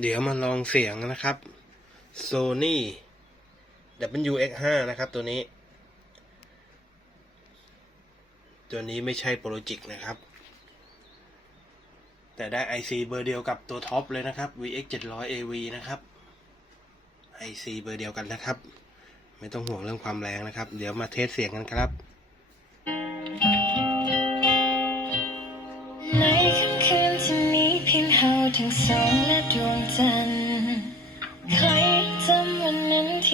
เดี๋ยวมาลองเสียงนะครับ Sony WX5 นะครับตัวนี้ ตัวนี้ไม่ใช่โปรจิกนะครับ แต่ได้ IC เบอร์เดียวกับตัวท็อปเลยนะครับ VX 700 AV นะครับ IC เบอร์เดียวกันนะครับ ไม่ต้องห่วงเรื่องความแรงนะครับ เดี๋ยวมาเทสเสียงกันครับในค่ำคืนที่มีเพียงเฮาทั้งสอง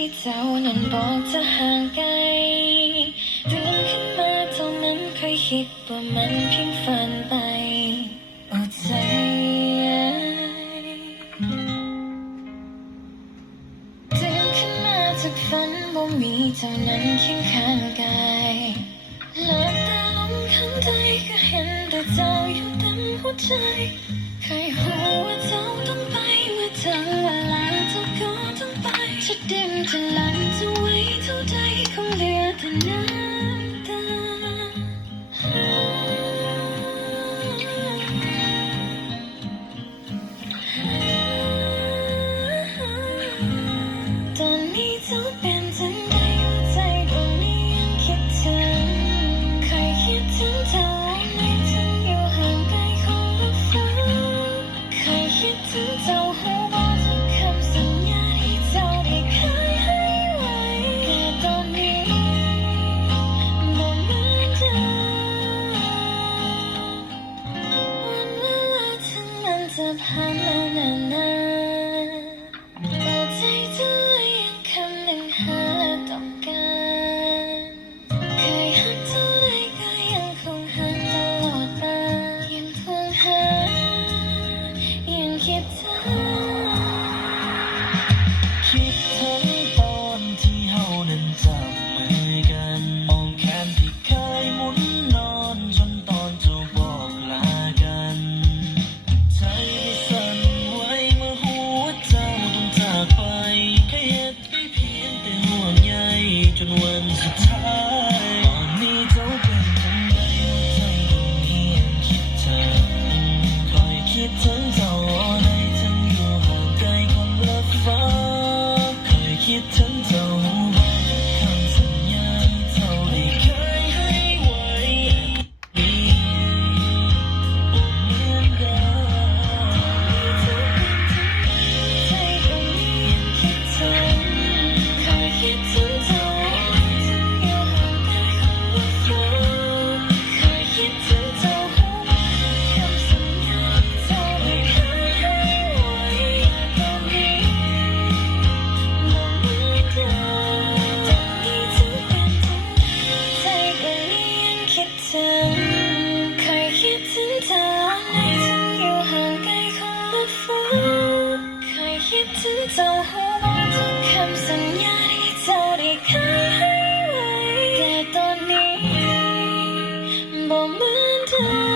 ที่เจ้านั้นบอกจะห่างไกลตื่นขึ้นมาเท่านั้นเคยคิดว่ามันเพียงฝันไปอ้ใจตื่นขึ้นมาจากฝันว่ามีเจ้านั้นเคียงข้างกายหลับตาลงข้างใจก็เห็นแต่เจ้าอยู่เต็มหัวใจ จนวันสุดท้ายตอนนี้เจ้าเป็นจังใดหัวใจดวงนี้ยังคิดเธอคอยคิดถึงเจ้าในทั้งอยู่ห่างไกลคนละฟ้าคอยคิดถึงเธอ moment.